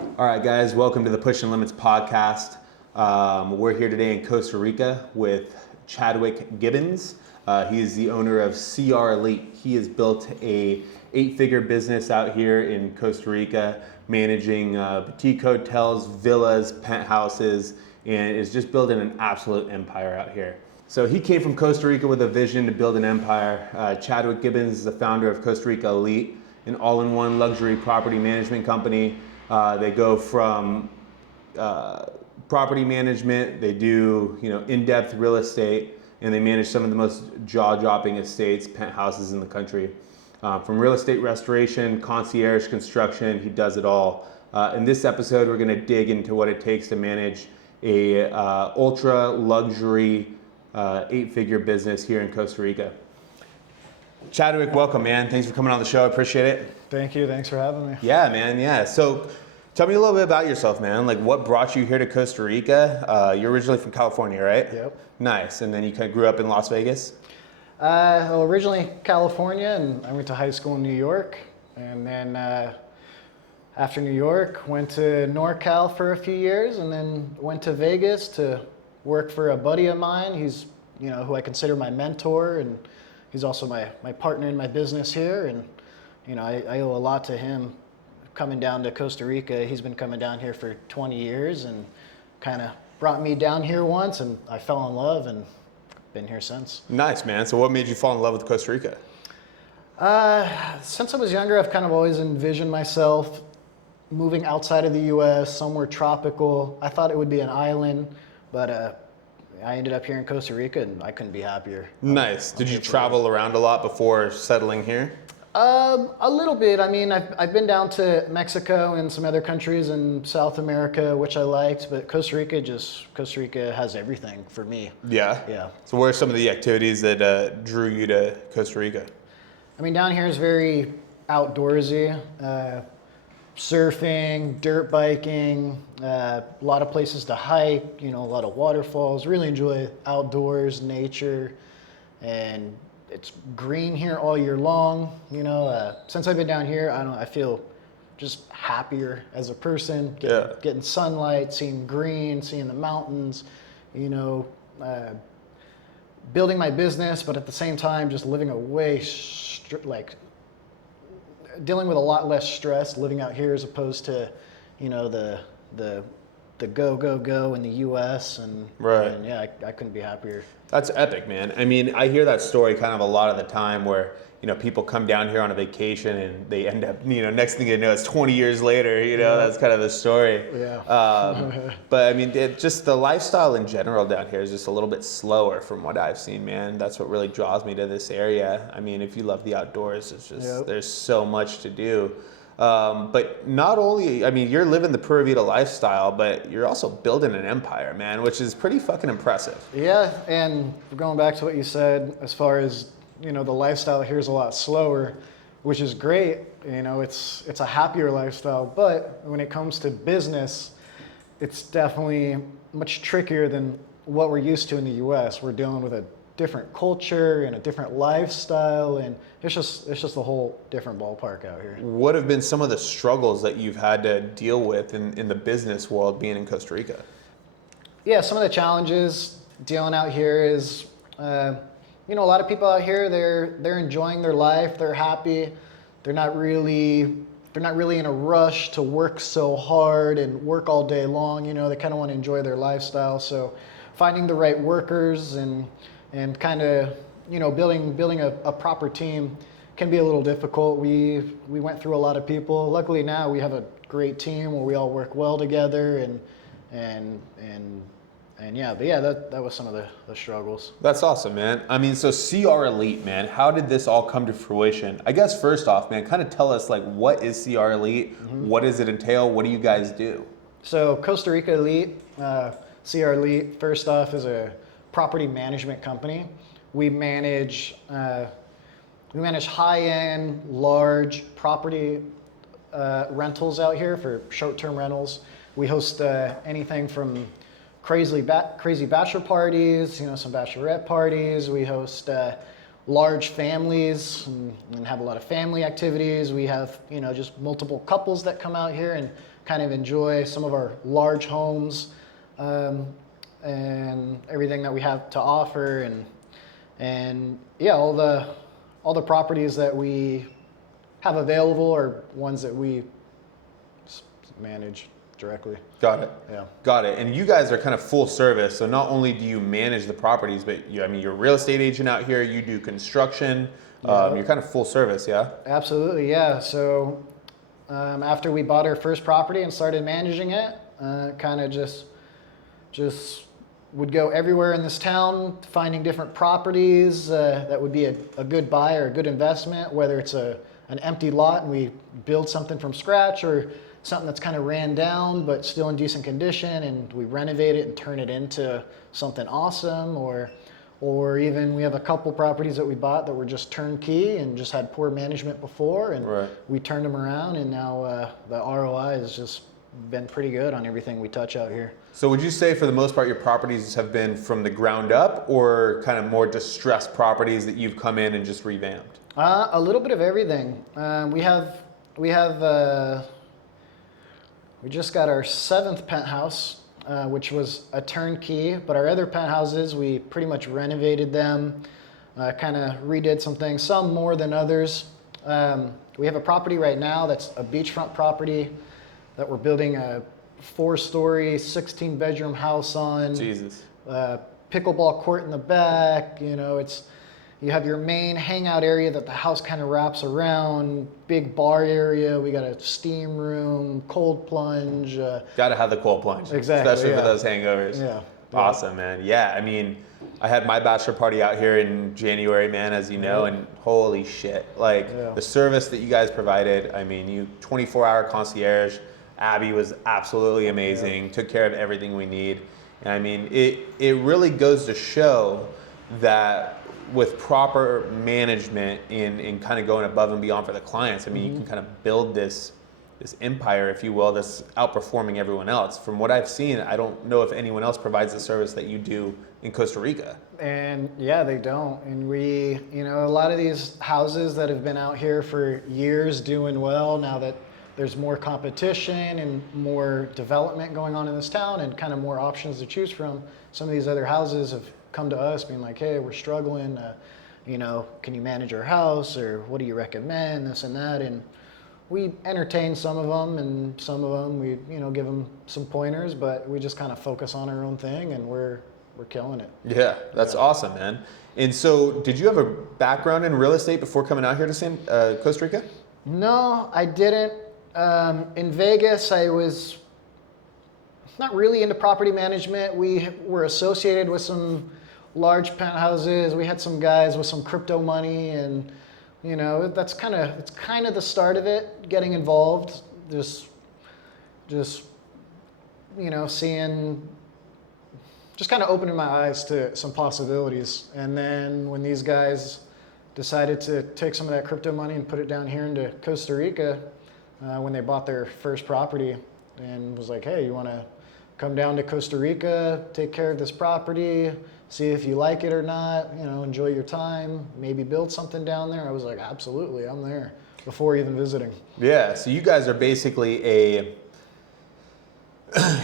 All right, guys, welcome to the Pushing Limits podcast. We're here today in Costa Rica with Chadwick Gibbons. He is the owner of CR Elite. He has built a 8-figure business out here in Costa Rica, managing boutique hotels, villas, penthouses, and is just building an absolute empire out here. So he came from Costa Rica with a vision to build an empire. Chadwick Gibbons is the founder of Costa Rica Elite, an all-in-one luxury property management company. They go from property management, they do in-depth real estate, and they manage some of the most jaw-dropping estates, penthouses in the country. From real estate restoration, concierge construction, he does it all. In this episode, we're going to dig into what it takes to manage a ultra luxury 8-figure business here in Costa Rica. Chadwick, welcome, man. Thanks for coming on the show. I appreciate it. Thank you. Thanks for having me. Yeah, man. Yeah. So tell me a little bit about yourself, man. Like, what brought you here to Costa Rica? You're originally from California, right? Yep. Nice. And then you kind of grew up in Las Vegas? Well, originally California, and I went to high school in New York. And then after New York, went to NorCal for a few years, and then went to Vegas to work for a buddy of mine. He's, who I consider my mentor, and he's also my partner in my business here. And I owe a lot to him coming down to Costa Rica. He's been coming down here for 20 years and kind of brought me down here once, and I fell in love and been here since. Nice, man. So what made you fall in love with Costa Rica? Since I was younger, I've kind of always envisioned myself moving outside of the U.S., somewhere tropical. I thought it would be an island, but I ended up here in Costa Rica, and I couldn't be happier. Nice. Did you travel around a lot before settling here? A little bit. I mean, I've been down to Mexico and some other countries in South America, which I liked, but Costa Rica has everything for me. Yeah? Yeah. So what are some of the activities that drew you to Costa Rica? I mean, down here is very outdoorsy. Surfing, dirt biking, a lot of places to hike, a lot of waterfalls. Really enjoy outdoors, nature, and it's green here all year long. Since I've been down here, I feel just happier as a person. Getting sunlight, seeing green, seeing the mountains, building my business, but at the same time, just living dealing with a lot less stress living out here as opposed to, the go in the U.S. and yeah, I couldn't be happier. That's epic, man. I mean, I hear that story kind of a lot of the time where, people come down here on a vacation and they end up, next thing you know, it's 20 years later, that's kind of the story. Yeah. But I mean, just the lifestyle in general down here is just a little bit slower from what I've seen, man. That's what really draws me to this area. I mean, if you love the outdoors, it's just, there's so much to do. But not only, I mean, you're living the Pura Vida lifestyle, but you're also building an empire, man, which is pretty fucking impressive. Yeah, and going back to what you said, as far as, the lifestyle here is a lot slower, which is great. It's a happier lifestyle, but when it comes to business, it's definitely much trickier than what we're used to in the U.S. We're dealing with a different culture and a different lifestyle, and it's just a whole different ballpark out here. What have been some of the struggles that you've had to deal with in the business world being in Costa Rica? Yeah, some of the challenges dealing out here is, a lot of people out here, they're enjoying their life, they're happy, they're not really in a rush to work so hard and work all day long. They kind of want to enjoy their lifestyle. So finding the right workers and kind of, building a proper team can be a little difficult. We went through a lot of people. Luckily now we have a great team where we all work well together and yeah, but yeah, that was some of the struggles. That's awesome, man. I mean, so CR Elite, man, how did this all come to fruition? I guess first off, man, kind of tell us, like, what is CR Elite? Mm-hmm. What does it entail? What do you guys do? So Costa Rica Elite, CR Elite, first off, is a property management company. We manage high-end, large property rentals out here for short-term rentals. We host anything from crazy bachelor parties, some bachelorette parties. We host large families and have a lot of family activities. We have, just multiple couples that come out here and kind of enjoy some of our large homes and everything that we have to offer, and yeah, all the properties that we have available are ones that we manage directly. Got it. Yeah. Got it. And you guys are kind of full service. So not only do you manage the properties, but you're a real estate agent out here. You do construction. You're kind of full service, yeah? Absolutely, yeah. So after we bought our first property and started managing it, kind of just would go everywhere in this town, finding different properties that would be a good buy or a good investment, whether it's an empty lot and we build something from scratch, or something that's kind of ran down but still in decent condition and we renovate it and turn it into something awesome, or even we have a couple properties that we bought that were just turnkey and just had poor management before, and we turned them around, and now the ROI has just been pretty good on everything we touch out here. So would you say for the most part your properties have been from the ground up, or kind of more distressed properties that you've come in and just revamped? A little bit of everything. We just got our 7th penthouse, which was a turnkey, but our other penthouses, we pretty much renovated them, kind of redid some things, some more than others. We have a property right now that's a beachfront property that we're building a 4-story, 16-bedroom house on. Jesus. Pickleball court in the back, you have your main hangout area that the house kind of wraps around, big bar area, we got a steam room, cold plunge. Gotta have the cold plunge. Exactly. Especially for those hangovers. Yeah. Awesome, man. Yeah, I had my bachelor party out here in January, man, as you know, and holy shit. The service that you guys provided, you 24-hour concierge, Abby was absolutely amazing, took care of everything we need. And it really goes to show that with proper management in kind of going above and beyond for the clients, you can kind of build this empire, if you will, that's outperforming everyone else. From what I've seen, I don't know if anyone else provides the service that you do in Costa Rica. And yeah, they don't. And we, a lot of these houses that have been out here for years doing well, now that there's more competition and more development going on in this town and kind of more options to choose from, some of these other houses have come to us being like, hey, we're struggling, can you manage our house, or what do you recommend, this and that, and we entertain some of them, and some of them we give them some pointers, but we just kind of focus on our own thing, and we're killing it. Yeah, that's awesome, man. And so did you have a background in real estate before coming out here to Costa Rica? No, I didn't. In Vegas, I was not really into property management. We were associated with some large penthouses. We had some guys with some crypto money, and it's kind of the start of it, getting involved, just seeing, just kind of opening my eyes to some possibilities. And then when these guys decided to take some of that crypto money and put it down here into Costa Rica, when they bought their first property, and was like, hey, you want to come down to Costa Rica, take care of this property, see if you like it or not, enjoy your time, maybe build something down there. I was like, absolutely, I'm there, before even visiting. Yeah, so you guys are basically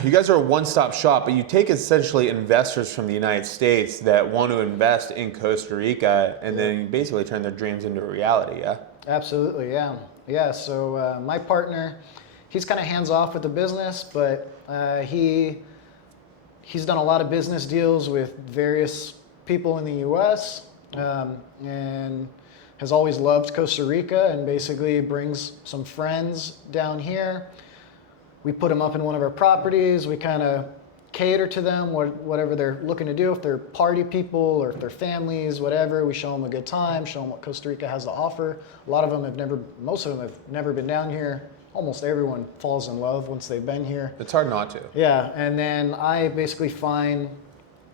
you guys are a one-stop shop, but you take essentially investors from the United States that want to invest in Costa Rica, and then you basically turn their dreams into a reality, yeah? Absolutely, yeah. Yeah, so my partner, he's kind of hands-off with the business, but he's done a lot of business deals with various people in the U.S. And has always loved Costa Rica, and basically brings some friends down here. We put them up in one of our properties. We kind of cater to them, whatever they're looking to do. If they're party people or if they're families, whatever, we show them a good time, show them what Costa Rica has to offer. Most of them have never been down here. Almost everyone falls in love once they've been here. It's hard not to. Yeah, and then I basically find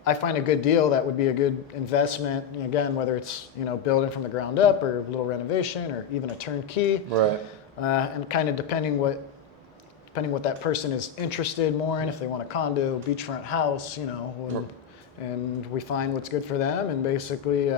a good deal that would be a good investment. Again, whether it's building from the ground up, or a little renovation, or even a turnkey. Right. And kind of depending what that person is interested more in, if they want a condo, beachfront house, and we find what's good for them, and basically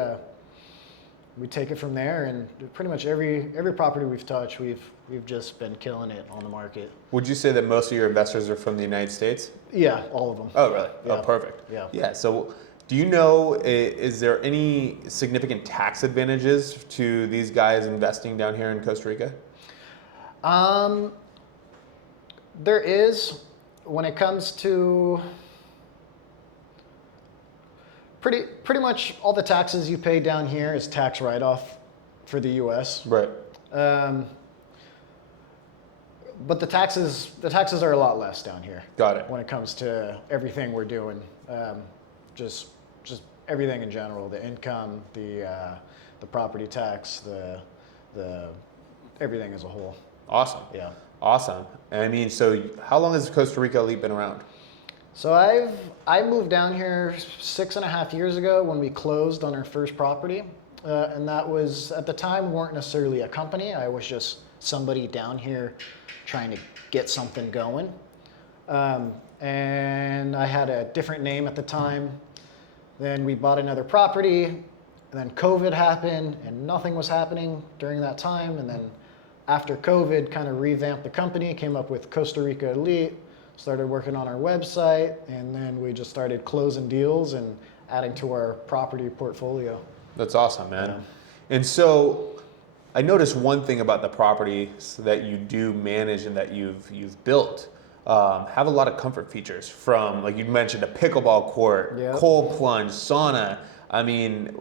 we take it from there, and pretty much every property we've touched, we've just been killing it on the market. Would you say that most of your investors are from the United States? Yeah, all of them. Oh, really? Yeah. Oh, perfect. Yeah. Yeah. So, do you know, is there any significant tax advantages to these guys investing down here in Costa Rica? There is, when it comes to pretty much all the taxes you pay down here is tax write-off for the U.S. Right. But the taxes are a lot less down here. Got it. When it comes to everything we're doing, just everything in general, the income, the property tax, the everything as a whole. Awesome. Yeah. Awesome. I mean, so how long has Costa Rica Elite been around? So I moved down here 6.5 years ago when we closed on our first property, and that was, at the time, we weren't necessarily a company. I was just somebody down here trying to get something going, and I had a different name at the time. Then we bought another property, and then COVID happened, and nothing was happening during that time. And then after COVID, kind of revamped the company, came up with Costa Rica Elite, started working on our website, and then we just started closing deals and adding to our property portfolio. That's awesome, man. Yeah. And so I noticed one thing about the properties that you do manage and that you've built have a lot of comfort features, from, like you mentioned, a pickleball court, Yep. cold plunge, sauna. I mean,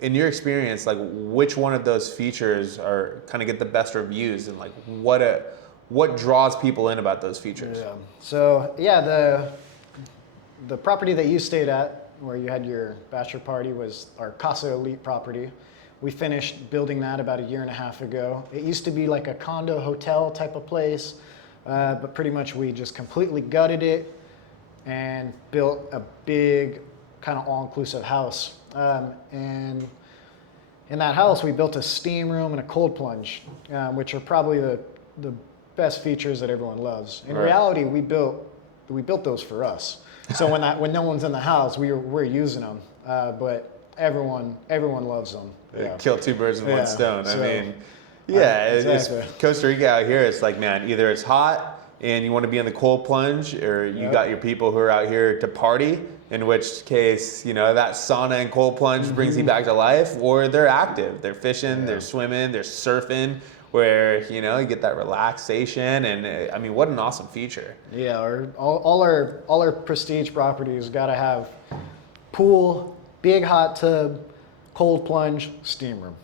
in your experience, like, which one of those features are kind of get the best reviews, and like what draws people in about those features? Yeah. So yeah, the property that you stayed at, where you had your bachelor party, was our Costa Elite property. We finished building that about 1.5 years ago. It used to be like a condo hotel type of place, but pretty much we just completely gutted it and built a big kind of all-inclusive house. And in that house, we built a steam room and a cold plunge, which are probably the best features that everyone loves. In Right. reality, we built those for us. So when no one's in the house, we're using them. But everyone loves them. Yeah. Kill two birds with Yeah, one stone. so, I mean, yeah, exactly. it's Costa Rica out here. It's like, man, either it's hot and you want to be in the cold plunge, or you Yep. got your people who are out here to party, in which case, that sauna and cold plunge brings you back to life, or they're active. They're fishing, they're swimming, they're surfing, where, you get that relaxation. And I mean, what an awesome feature. Yeah, all our prestige properties got to have pool, big hot tub, cold plunge, steam room.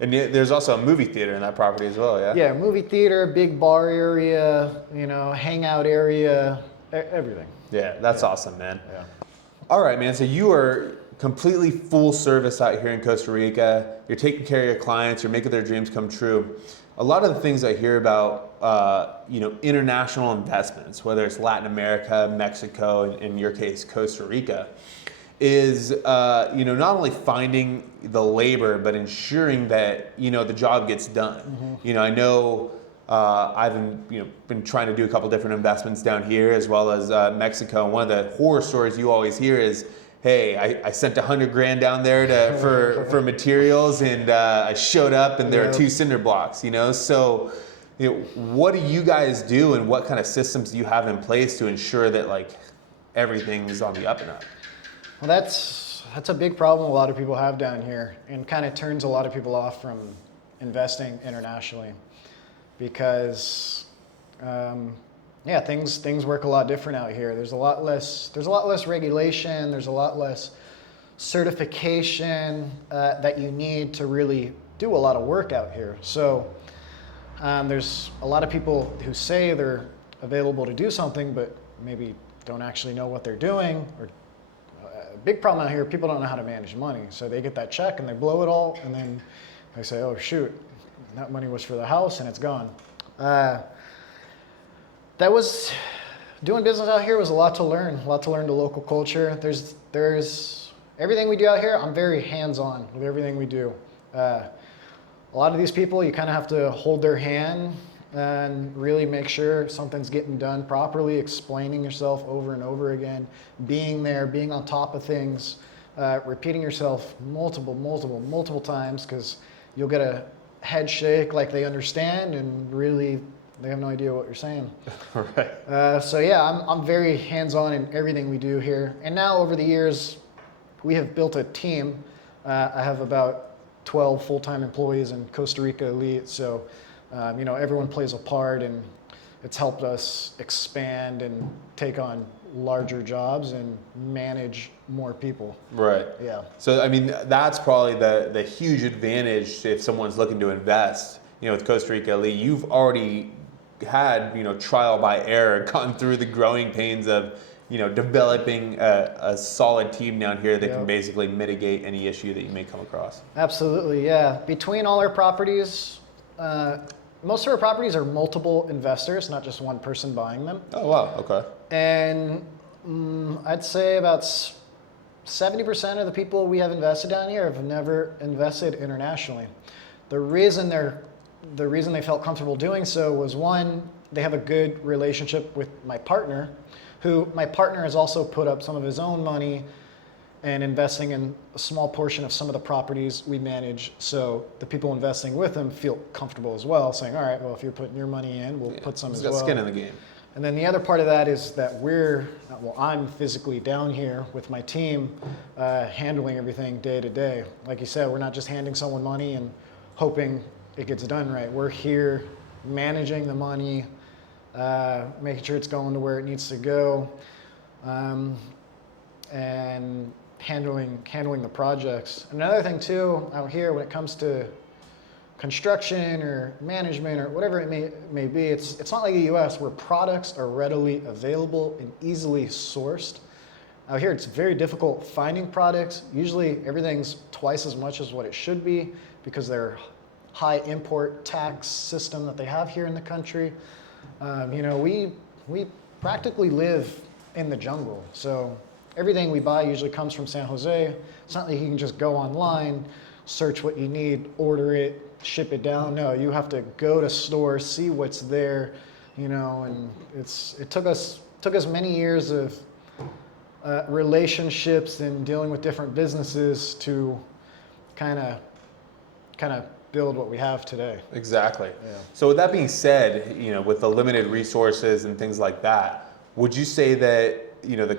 And there's also a movie theater in that property as well, yeah? Yeah, movie theater, big bar area, hangout area, everything. Yeah, that's awesome, man. Yeah. All right, man. So you are completely full service out here in Costa Rica. You're taking care of your clients. You're making their dreams come true. A lot of the things I hear about, international investments, whether it's Latin America, Mexico, and in your case, Costa Rica, is, not only finding the labor, but ensuring that, the job gets done. Mm-hmm. I know I've been trying to do a couple different investments down here as well as Mexico. And one of the horror stories you always hear is, hey, I sent $100,000 down there for materials, and I showed up and there are 2 cinder blocks. So what do you guys do, and what kind of systems do you have in place to ensure that, like, everything's on the up and up? Well, that's a big problem a lot of people have down here, and kind of turns a lot of people off from investing internationally, because things work a lot different out here. There's a lot less regulation. There's a lot less certification that you need to really do a lot of work out here. So there's a lot of people who say they're available to do something, but maybe don't actually know what they're doing. Or a big problem out here, people don't know how to manage money. So they get that check and they blow it all, and then they say, oh shoot, that money was for the house and it's gone. That was, doing business out here was a lot to learn the local culture. There's everything we do out here, I'm very hands-on with everything we do. A lot of these people, you kind of have to hold their hand and really make sure something's getting done properly, explaining yourself over and over again, being there, being on top of things. repeating yourself multiple times, because you'll get a head shake like they understand, and really they have no idea what you're saying. Right. So yeah, I'm very hands-on in everything we do here. And now over the years, we have built a team. I have about 12 full-time employees in Costa Rica Elite. So, everyone plays a part, and it's helped us expand and take on larger jobs and manage more people. Right. Yeah. So, I mean, that's probably the huge advantage if someone's looking to invest, with Costa Rica Elite. You've already had, trial by error, gone through the growing pains of, developing a solid team down here that can basically mitigate any issue that you may come across. Absolutely, yeah. Between all our properties, most of our properties are multiple investors, not just one person buying them. Oh, wow, okay. And I'd say about 70% of the people we have invested down here have never invested internationally. The reason they felt comfortable doing so was, one, they have a good relationship with my partner, who my partner has also put up some of his own money and investing in a small portion of some of the properties we manage. So the people investing with him feel comfortable as well, saying, all right, well, if you're putting your money in, we'll put some as well. He's got skin in the game. And then the other part of that is that I'm physically down here with my team, handling everything day to day. Like you said, we're not just handing someone money and hoping it gets done right. We're here managing the money, making sure it's going to where it needs to go, and handling the projects. Another thing too out here, when it comes to construction or management or whatever it may be, it's not like the US where products are readily available and easily sourced. Out here, it's very difficult finding products. Usually everything's twice as much as what it should be because they're high import tax system that they have here in the country. We practically live in the jungle. So everything we buy usually comes from San Jose. It's not like you can just go online, search what you need, order it, ship it down. No, you have to go to stores, see what's there, and it took us many years of relationships and dealing with different businesses to kind of build what we have today. Exactly. Yeah. So with that being said, with the limited resources and things like that, would you say that, the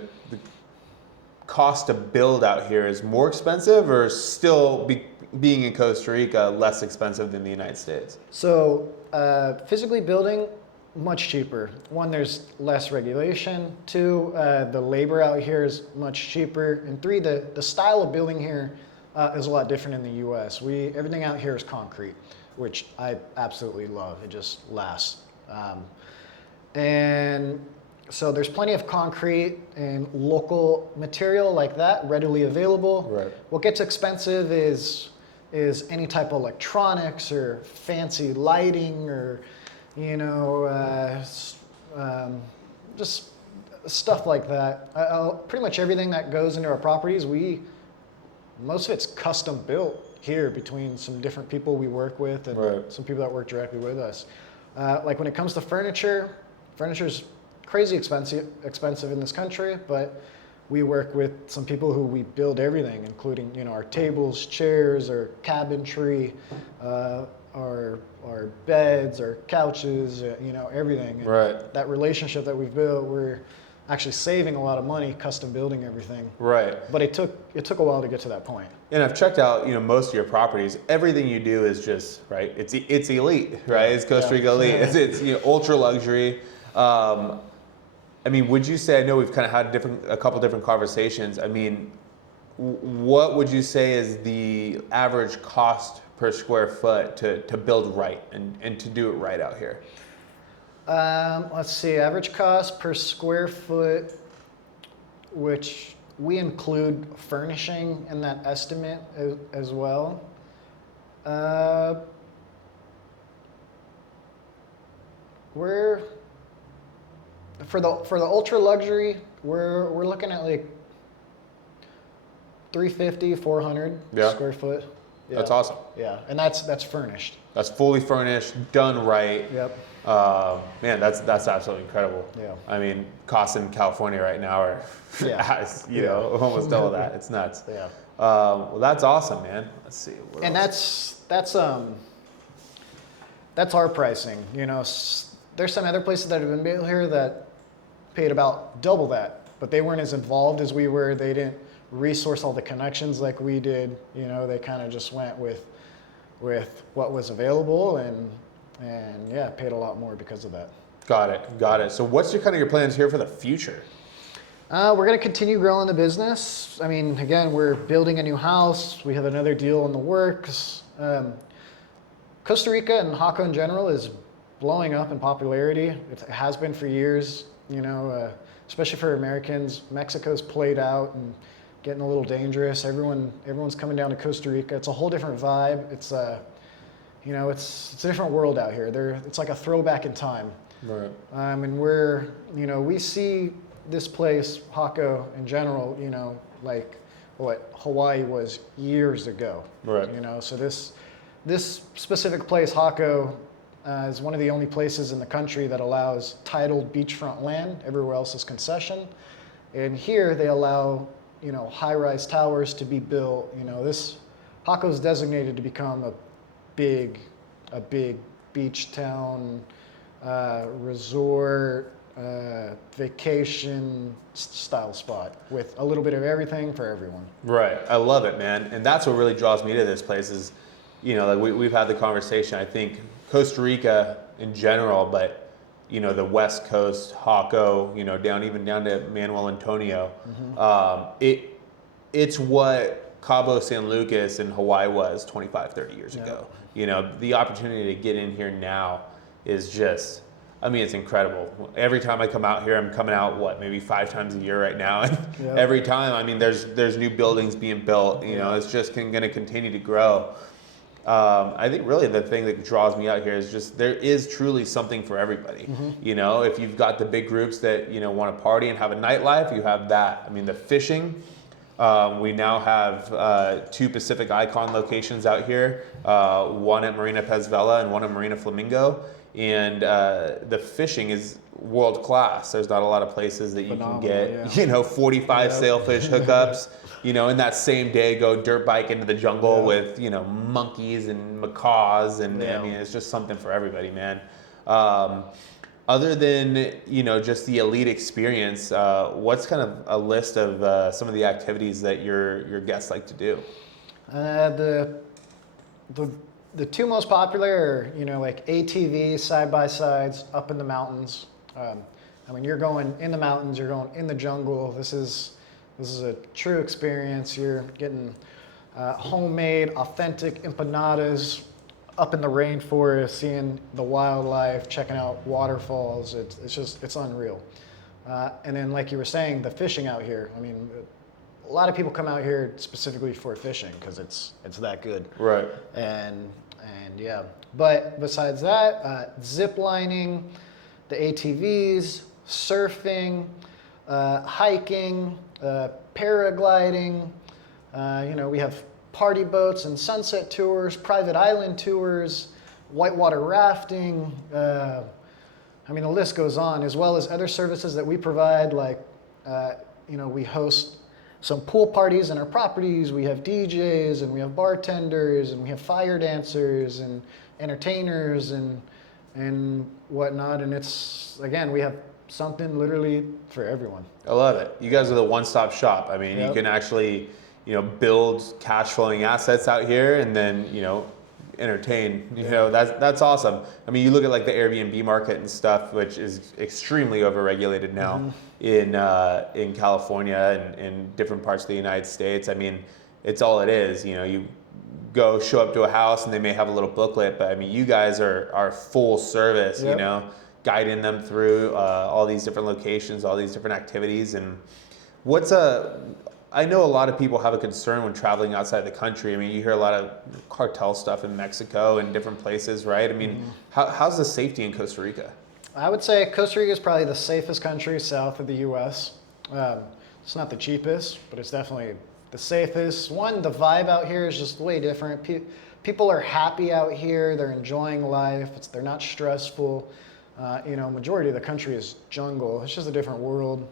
cost to build out here is more expensive, or still being in Costa Rica less expensive than the United States? So physically building, much cheaper. One, there's less regulation. Two, the labor out here is much cheaper. And three, the style of building here is a lot different in the US. Everything out here is concrete, which I absolutely love. It just lasts. And so there's plenty of concrete and local material like that readily available. Right. What gets expensive is any type of electronics or fancy lighting or just stuff like that. Pretty much everything that goes into our properties, most of it's custom built here between some different people we work with and some people that work directly with us. Like when it comes to furniture's crazy expensive in this country, but we work with some people who we build everything, including our tables, chairs, our cabinetry, our beds, our couches, everything. And right. That relationship that we've built, we're actually saving a lot of money custom building everything. Right. But it took a while to get to that point. And I've checked out, most of your properties. Everything you do is just right. It's elite, right? It's Costa Rica Elite. It's ultra luxury. Would you say? I know we've kind of had a couple different conversations. What would you say is the average cost per square foot to build right and to do it right out here? Let's see, average cost per square foot, which we include furnishing in that estimate as well. We're for the ultra luxury, we're looking at like 350, 400 square foot. Yeah. That's awesome. Yeah, and that's furnished. That's fully furnished, done right. Yep. Man, that's absolutely incredible. Yeah. I mean, costs in California right now are, almost double that. It's nuts. Yeah. Well, that's awesome, man. Let's see. What And else? that's our pricing. There's some other places that have been built here that paid about double that, but they weren't as involved as we were. They didn't resource all the connections like we did. They kind of just went with what was available, and yeah, paid a lot more because of that. Got it. So what's your plans here for the future? We're going to continue growing the business. I mean, again, we're building a new house. We have another deal in the works. Costa Rica and Jaco in general is blowing up in popularity. It has been for years, especially for Americans. Mexico's played out and getting a little dangerous. Everyone's coming down to Costa Rica. It's a whole different vibe. It's it's a different world out here. It's like a throwback in time. Right. And we see this place, Jaco in general, like what Hawaii was years ago. Right. So this specific place, Jaco, is one of the only places in the country that allows titled beachfront land. Everywhere else is concession. And here they allow, high-rise towers to be built. This Jaco is designated to become a big beach town, resort, vacation style spot with a little bit of everything for everyone. Right. I love it, man. And that's what really draws me to this place is, like we've had the conversation. I think Costa Rica in general, but the West Coast, Jaco, down to Manuel Antonio. Mm-hmm. It's what Cabo San Lucas in Hawaii was 25, 30 years ago. The opportunity to get in here now is just, it's incredible. Every time I come out here, I'm coming out, maybe 5 times a year right now. And every time, there's new buildings being built. It's just going to continue to grow. I think really the thing that draws me out here is just there is truly something for everybody. Mm-hmm. If you've got the big groups that, want to party and have a nightlife, you have that. The fishing. We now have 2 Pacific Icon locations out here, one at Marina Pez Vela and one at Marina Flamingo. And the fishing is world class. There's not a lot of places that you can get, 45 sailfish hookups, in that same day go dirt bike into the jungle with, monkeys and macaws. And it's just something for everybody, man. Other than, just the elite experience, what's kind of a list of some of the activities that your guests like to do? The 2 most popular are, like ATVs, side-by-sides, up in the mountains. You're going in the mountains, you're going in the jungle. This is a true experience. You're getting homemade, authentic empanadas up in the rainforest, seeing the wildlife, checking out waterfalls. It's unreal. And then, like you were saying, the fishing out here. A lot of people come out here specifically for fishing because it's that good. Right. And yeah. But besides that, zip lining, the ATVs, surfing, hiking, paragliding. We have party boats and sunset tours, private island tours, whitewater rafting. The list goes on, as well as other services that we provide, like, we host some pool parties in our properties. We have DJs and we have bartenders and we have fire dancers and entertainers and whatnot. And we have something literally for everyone. I love it. You guys are the one-stop shop. You can actually, build cash flowing assets out here and then, entertain. That's awesome. You look at like the Airbnb market and stuff, which is extremely overregulated now in California and different parts of the United States. It's all it is. You go show up to a house and they may have a little booklet, but you guys are full service. Guiding them through all these different locations, all these different activities. And I know a lot of people have a concern when traveling outside the country. You hear a lot of cartel stuff in Mexico and different places, right? How's the safety in Costa Rica? I would say Costa Rica is probably the safest country south of the U.S. It's not the cheapest, but it's definitely the safest. One, the vibe out here is just way different. People are happy out here. They're enjoying life. They're not stressful. Majority of the country is jungle. It's just a different world.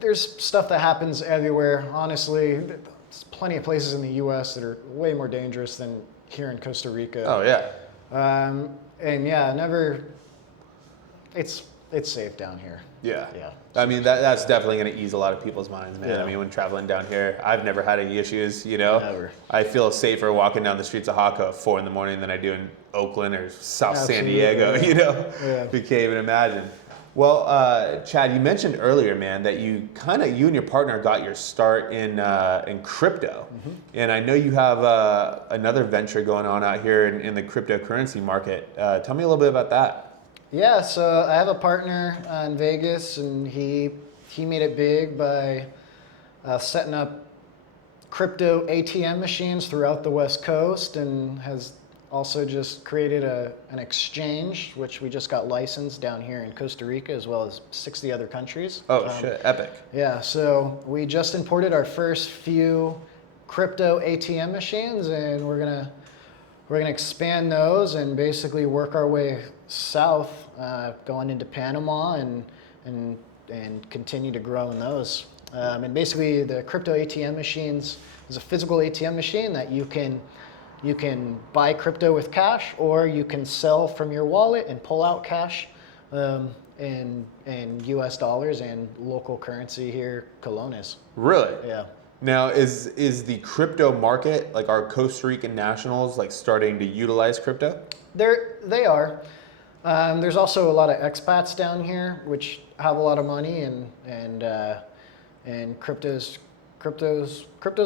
There's stuff that happens everywhere. Honestly, there's plenty of places in the U.S. that are way more dangerous than here in Costa Rica. Oh yeah. And yeah, never. It's safe down here. Yeah. Yeah. I mean, that's definitely going to ease a lot of people's minds, man. Yeah. I mean, when traveling down here, I've never had any issues, you know. Never. I feel safer walking down the streets of Jaco at 4 a.m. than I do in Oakland or South San Absolutely, Diego, yeah. you know. Yeah. We can't even imagine. Well, Chad, you mentioned earlier, man, that you and your partner got your start in crypto. Mm-hmm. And I know you have another venture going on out here in the cryptocurrency market. Tell me a little bit about that. Yeah, so I have a partner in Vegas, and he made it big by setting up crypto ATM machines throughout the West Coast, and has also just created an exchange, which we just got licensed down here in Costa Rica, as well as 60 other countries. Oh, shit, epic. Yeah, so we just imported our first few crypto ATM machines, and we're gonna expand those and basically work our way south, going into Panama and continue to grow in those. And basically, the crypto ATM machines is a physical ATM machine that you can buy crypto with cash, or you can sell from your wallet and pull out cash in U.S. dollars and local currency here, colones. Really? Yeah. Now, is the crypto market, like, are Costa Rican nationals like starting to utilize crypto? They are. There's also a lot of expats down here which have a lot of money, and crypto's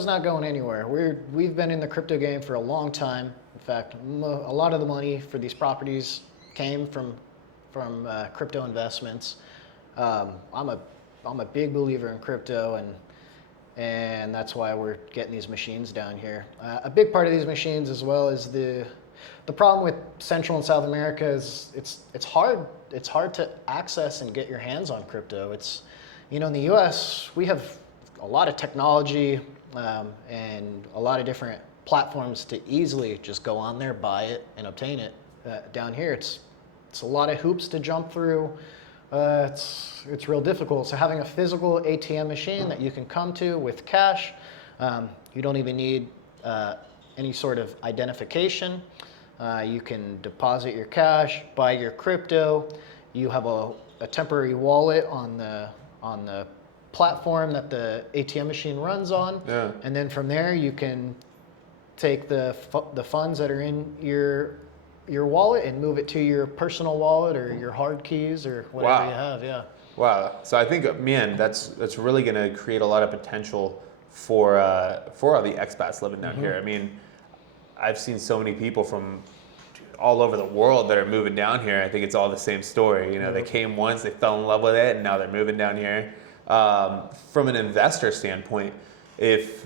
not going anywhere. We've been in the crypto game for a long time. In fact, a lot of the money for these properties came from crypto investments. I'm a big believer in crypto, and that's why we're getting these machines down here. A big part of these machines, as well, is the problem with Central and South America is it's hard to access and get your hands on crypto. In the U.S. we have a lot of technology and a lot of different platforms to easily just go on there, buy it, and obtain it. Down here, it's a lot of hoops to jump through. It's real difficult. So having a physical ATM machine that you can come to with cash, you don't even need any sort of identification. You can deposit your cash, buy your crypto. You have a temporary wallet on the platform that the ATM machine runs on, Yeah. and then from there you can take the funds that are in your wallet and move it to your personal wallet or your hard keys or whatever you have. Yeah. Wow. So I think, man, that's really going to create a lot of potential for all the expats living down here. I mean, I've seen so many people from all over the world that are moving down here. I think it's all the same story. They came once, they fell in love with it, and now they're moving down here. From an investor standpoint,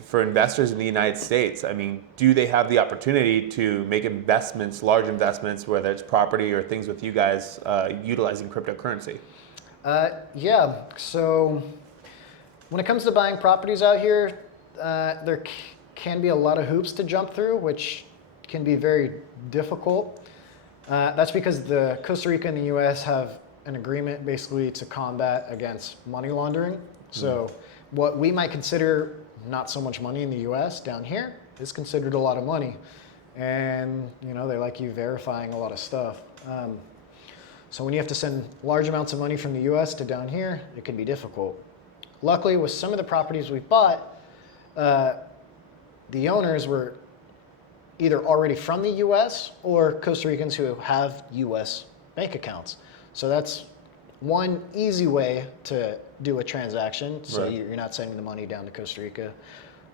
for investors in the United States, I mean, do they have the opportunity to make investments, large investments, whether it's property or things with you guys utilizing cryptocurrency? Yeah. So when it comes to buying properties out here, there can be a lot of hoops to jump through, which can be very difficult. That's because the Costa Rica and the U.S. have an agreement basically to combat against money laundering. So what we might consider not so much money in the U.S. down here is considered a lot of money. And, they like you verifying a lot of stuff. So when you have to send large amounts of money from the U.S. to down here, it can be difficult. Luckily, with some of the properties we've bought, the owners were either already from the U.S. or Costa Ricans who have U.S. bank accounts. So that's one easy way to do a transaction, so Right. you're not sending the money down to Costa Rica.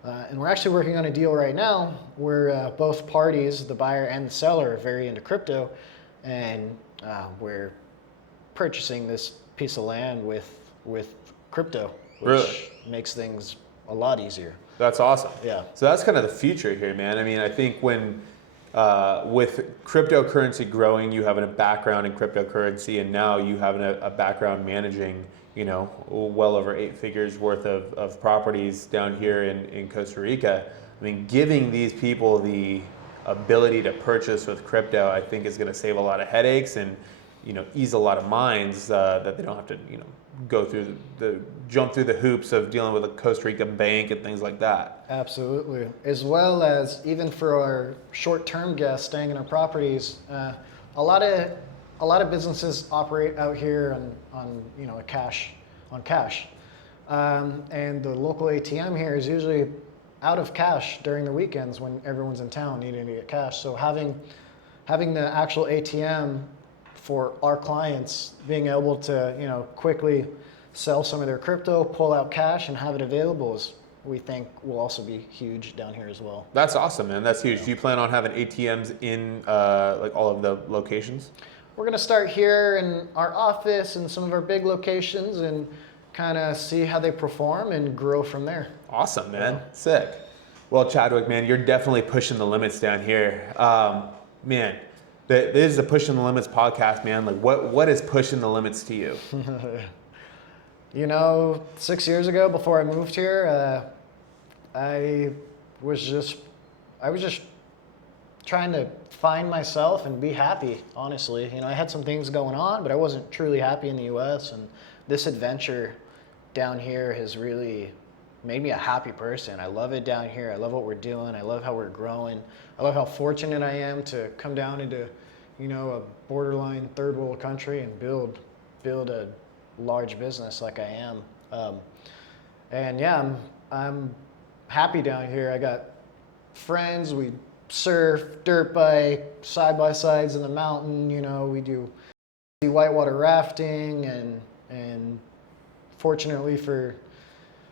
And we're actually working on a deal right now where both parties, the buyer and the seller, are very into crypto, and we're purchasing this piece of land with crypto, which Really? makes things a lot easier. That's awesome. Yeah. So that's kind of the future here, man. I mean, I think when with cryptocurrency growing, you having a background in cryptocurrency, and now you having a background managing, well over 8 figures worth of properties down here in Costa Rica. I mean, giving these people the ability to purchase with crypto, I think is going to save a lot of headaches and, ease a lot of minds that they don't have to, go through jump through the hoops of dealing with a Costa Rica bank and things like that. Absolutely. As well as even for our short-term guests staying in our properties, a lot of businesses operate out here on cash. And the local ATM here is usually out of cash during the weekends when everyone's in town needing to get cash. So having the actual ATM for our clients, being able to quickly sell some of their crypto, pull out cash, and have it available is, we think, will also be huge down here as well. That's awesome, man. That's huge. Do you plan on having ATMs in all of the locations? We're gonna start here in our office and some of our big locations and kind of see how they perform and grow from there. Awesome, man. Sick. Well, Chadwick, man, you're definitely pushing the limits down here. Man, this is a Pushing the Limits podcast, man. Like, what is pushing the limits to you? 6 years ago, before I moved here, I was just trying to find myself and be happy, honestly. I had some things going on, but I wasn't truly happy in the US, and this adventure down here has really made me a happy person. I love it down here. I love what we're doing. I love how we're growing. I love how fortunate I am to come down into, a borderline third world country and build a large business like I am. And yeah, I'm happy down here. I got friends. We surf, dirt bike, side-by-sides in the mountain. We do whitewater rafting, and fortunately for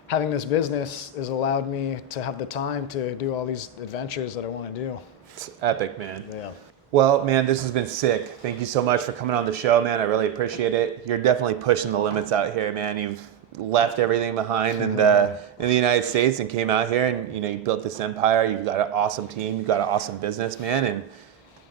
having this business has allowed me to have the time to do all these adventures that I want to do. It's epic, man. Yeah. Well, man, this has been sick. Thank you so much for coming on the show, man. I really appreciate it. You're definitely pushing the limits out here, man. You've left everything behind in the United States and came out here, and you built this empire. You've got an awesome team. You've got an awesome business, man. And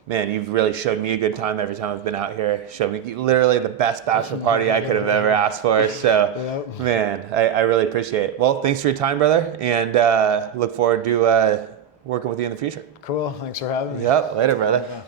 man, you've really showed me a good time every time I've been out here. Showed me literally the best bachelor party I could have ever asked for. So, man, I really appreciate it. Well, thanks for your time, brother, and look forward to working with you in the future. Cool. Thanks for having me. Yep. Later, brother. Yeah.